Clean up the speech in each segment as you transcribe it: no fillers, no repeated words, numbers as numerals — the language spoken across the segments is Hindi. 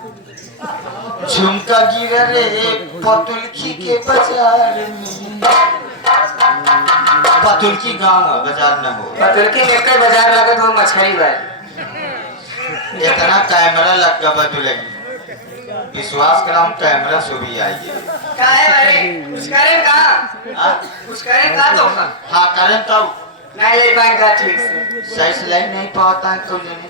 झुमका गिरा रे पतुलखी के बाजार में। पतुलखी गांव है, बाजार न हो। पतुलखी में कई बाजार लगत हो मछली भाई। इतना कैमरा लग गया बदलेगी, विश्वास करा हम कैमरा से भी आइए। क्या है भाई? कुछ करें कहाँ? कुछ करें कहाँ तो? हाँ करें तो नहीं ले पाएंगे ठीक से। सही से लाइन नहीं पाता है कौन जाने।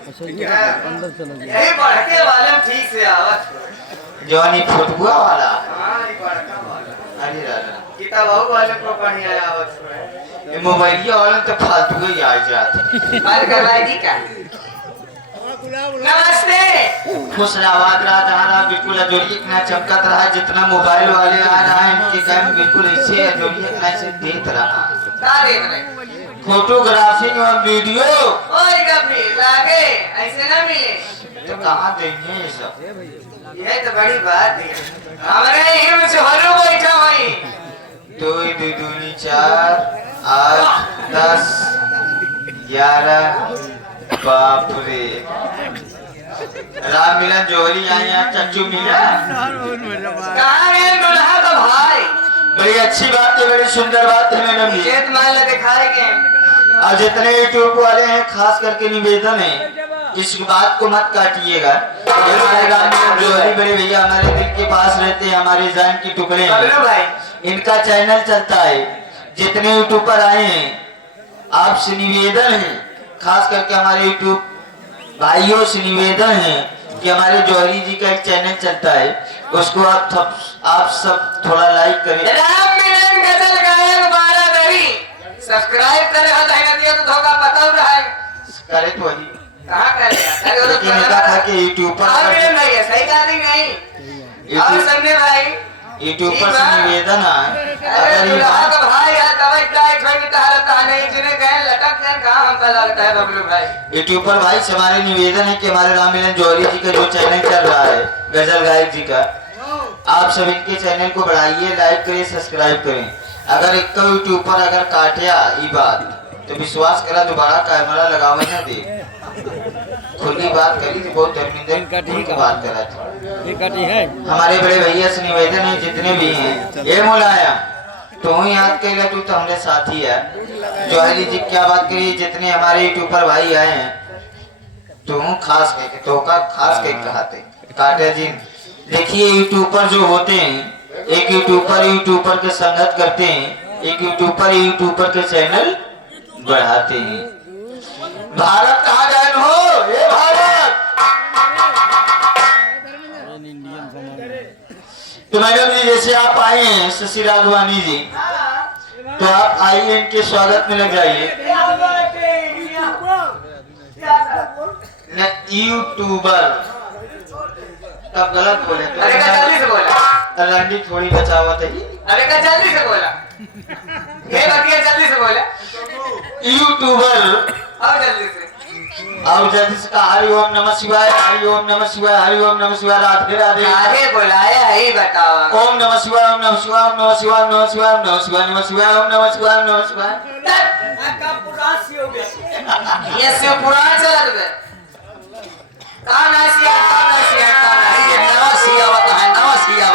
यही पढ़के वाले ठीक से आवाज जवानी फुटबुआ वाला। हाँ ये पढ़का वाला। अरे राजा किताब वाले को बढ़िया आवाज। ये मोबाइल वाले तो फालतू ही आ जाते। बात करवाएगी क्या? नमस्ते। खुश आवाज रहा जहाँ रहा बिल्कुल अजोरी इतना चमकत रहा, जितना मोबाइल वाले आ रहा है इनके काम बिल्कुल ऐसे अजोरी इतना ऐसे देख रहा। क्या देख रहे? फोटोग्राफी और वीडियो। ओए कभी लागे ऐसे ना मिले तो कहाँ देंगे ये सब? ये तो बड़ी बात है। हमारे यहीं में चोरू बैठा वही। 2 2 2 4 8 10 11 बाप रे। राम मिलन जोहरी आए यहाँ चच्चू मिला। कहाँ है दुल्हा का भाई? बड़ी अच्छी बात है, बड़ी सुंदर बात है मैडम जी। खेत मान ले दिखाएंगे। और जितने यूट्यूब वाले हैं खास करके निवेदन है इस बात को मत काटिएगा। जोहरी बड़े भैया हमारे दिल के पास रहते हैं, हमारे जान के टुकड़े हैं। इनका चैनल चलता है, जितने यूट्यूबर आए हैं आपसे निवेदन है, खास करके हमारे यूट्यूब भाइयों से निवेदन है कि हमारे जोहरी जी का एक चैनल चलता है, उसको आप सब थोड़ा लाइक करें। राम मिलन गजल गायक बारादरी सब्सक्राइब करे हो नहीं दियो तो धोखा पता हो रहा है। करे तो वही कहाँ करेगा? अरे वो तो लेकिन इनका था कि यूट्यूब पर नहीं है, सही बात नहीं। और सबने भाई यूट्यूब पर से निवेदन है, अरे दुल्हा का भाई है तब एक टाइट होगी तो हालत नहीं जिन्हें गए लटक गए कहाँ हमका लगता है बबलू भाई। यूट्यूब पर भाई से हमारे निवेदन है कि हमारे राम मिलन जोहरी जी का जो चैनल चल रहा है गजल गायक जी का, आप सब इनके चैनल को बढ़ाइए, लाइक करिए, सब्सक्राइब करें। अगर एक यूट्यूब पर अगर काटिया ये बात तो विश्वास करा दोबारा कैमरा लगावे ना दे। खुली बात करी थी, बहुत धर्मिंदर की बात करा थी। हमारे बड़े भैया से निवेदन है जितने भी हैं, ये मुलाया तो याद करेगा तू तो हमारे साथी है। जोहरी जी क्या बात करी, जितने हमारे यूट्यूब पर भाई आए हैं तो खास करके तो का खास करके कहते काटे जी। देखिए यूट्यूबर जो होते हैं, एक यूट्यूबर के संगत करते हैं, एक यूट्यूबर के चैनल बढ़ाते हैं। भारत कहाँ गए हो? ये भारत तो मैडम जी जैसे आप आए हैं शशि राघवानी जी, तो आप आइए इनके स्वागत में लग जाइए। यूट्यूबर तब गलत बोले तो अरे का जल्दी से बोला। रंडी थोड़ी बचावत है। अरे का जल्दी से बोला। ये बतिया जल्दी से बोला। यूट्यूबर अब जल्दी से और जल्दी से कहा हरि ओम नमः शिवाय, हरि ओम नमः शिवाय, हरि ओम नमः शिवाय, राधे राधे। आगे बुलाया है बताओ। ओम नमः शिवाय, ओम नमः शिवाय, ओम नमः शिवाय, ओम नमः शिवाय, ओम नमः शिवाय, नमः शिवाय, ओम नमः शिवाय, ओम नमः शिवाय। ये शिव पुराण चलत बे। कहाँ नासिया ये नमः शिवाय है, नमः शिवाय।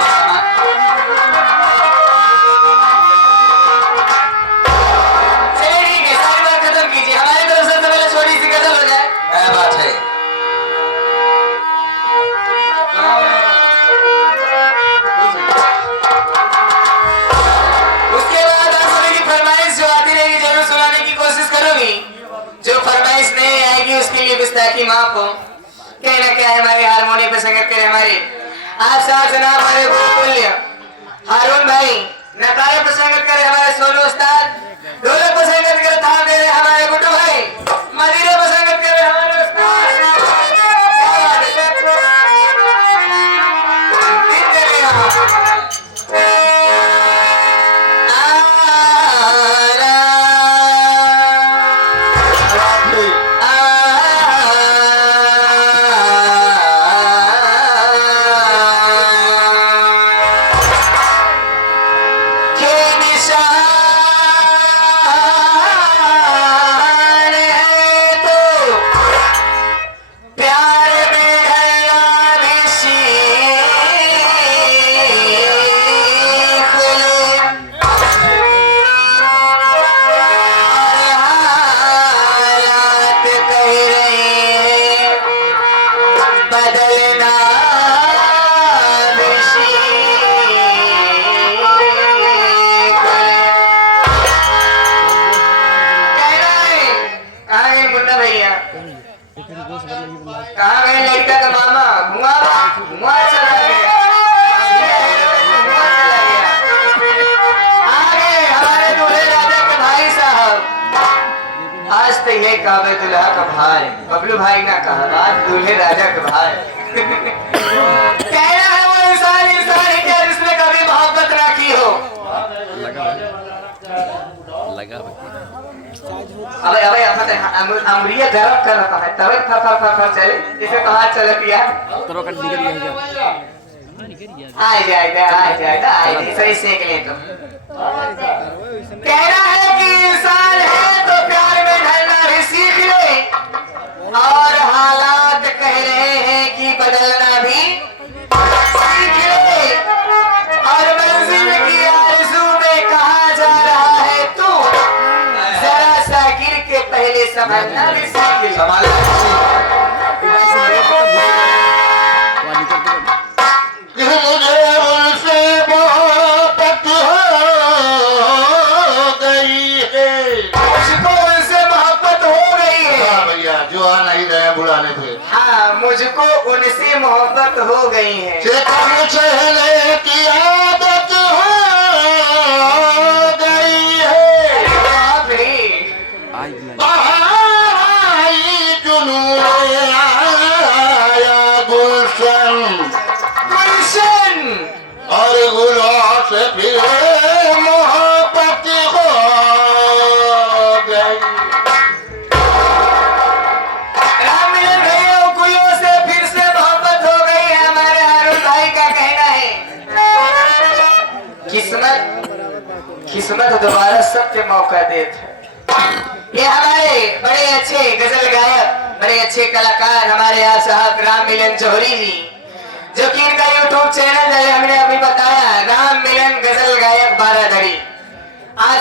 की माफ हो कहना क्या है हमारे हारमोनियम पे संगत करे हमारे आप साथ सुना हमारे बोलिए हारून भाई नकारे पे संगत करे हमारे सोनू उस्ताद, ढोलक पे संगत करे था मेरे हमारे गुड्डू भाई, मदीरे पे संगत करे हमारे उस्ताद। कहा दुल्हा का भाई, बबलू भाई ना कहा बात दूल्हे राजा का भाई। कहना है वो इंसान इंसान ही क्या जिसने कभी मोहब्बत ना की हो। अबे अबे अमरिया गरम कर रहा है तब फर चले इसे कहाँ चलती है आ जाएगा सही सेक ले तो। कहना है कि इंसान है तो प्यार में ढलना भी सीख ले, और हालात कह रहे हैं कि बदलना भी सीख ले, और मंजिल की आरज़ू में कहा जा रहा है तू, जरा सा गिर के पहले समझना भी सीख ले। हाँ मुझको उनसे मोहब्बत हो गई है। चहले की आदत हो गई है। बाप रे जुनून आया गुलशन गुलशन, और गुलों से फिर मोहब्बत हो गई। राम मिलन भैया गुलों से फिर से मोहब्बत हो गई है। हमारे हारून भाई का कहना है किस्मत दोबारा सबके मौका देते। ये हमारे बड़े अच्छे गजल गायक, बड़े अच्छे कलाकार हमारे यहाँ साहब राम मिलन जौहरी जी, जो कि इनका यूट्यूब चैनल है, हमने अभी बताया राम मिलन गजल गायक बारादरी। आज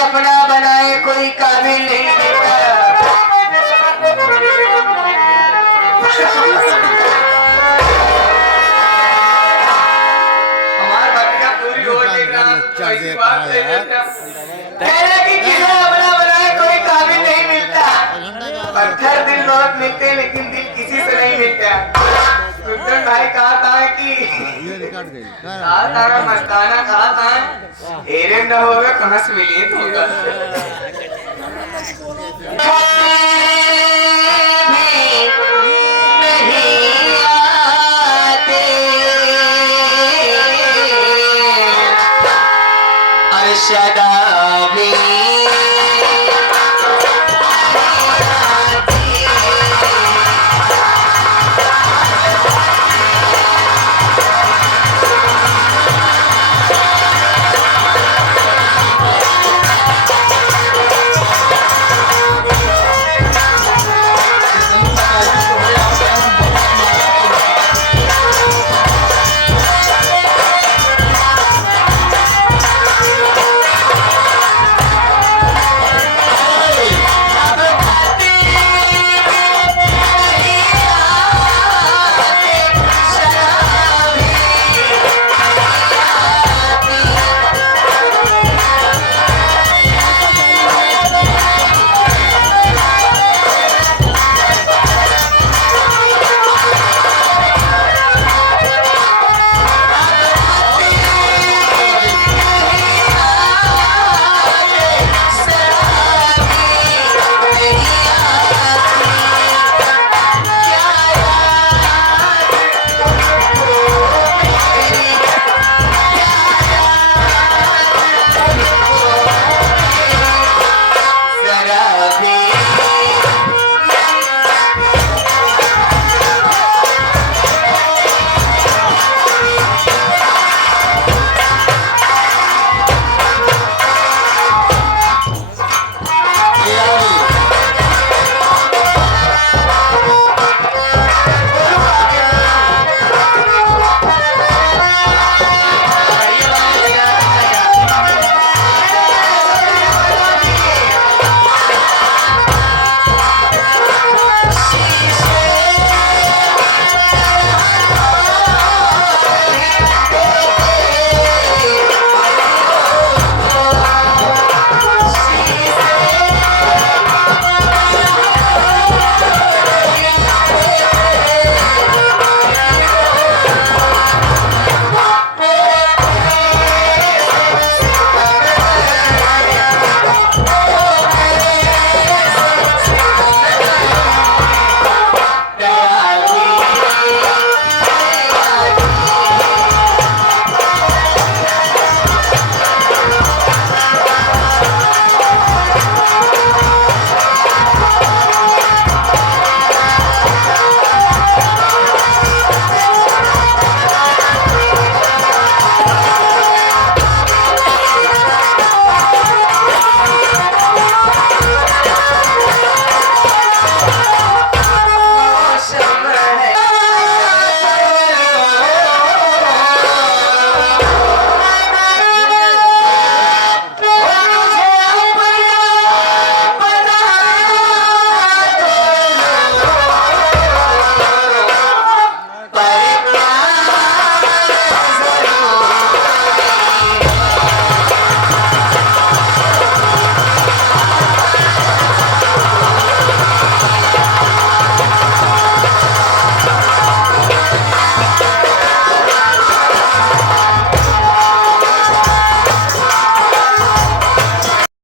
अपना बनाए कोई काबिल नहीं मिलता। हमारी बात पूरी हो गई। कहना कि किसे अपना बनाए कोई काबिल नहीं मिलता। पत्थर दिल बहुत मिलते लेकिन दिल किसी से नहीं मिलता। गुलशन भाई कहा था कि मस्ताना कहा था एरे न होगा कहाँ से मिली होगा। अरशदा भी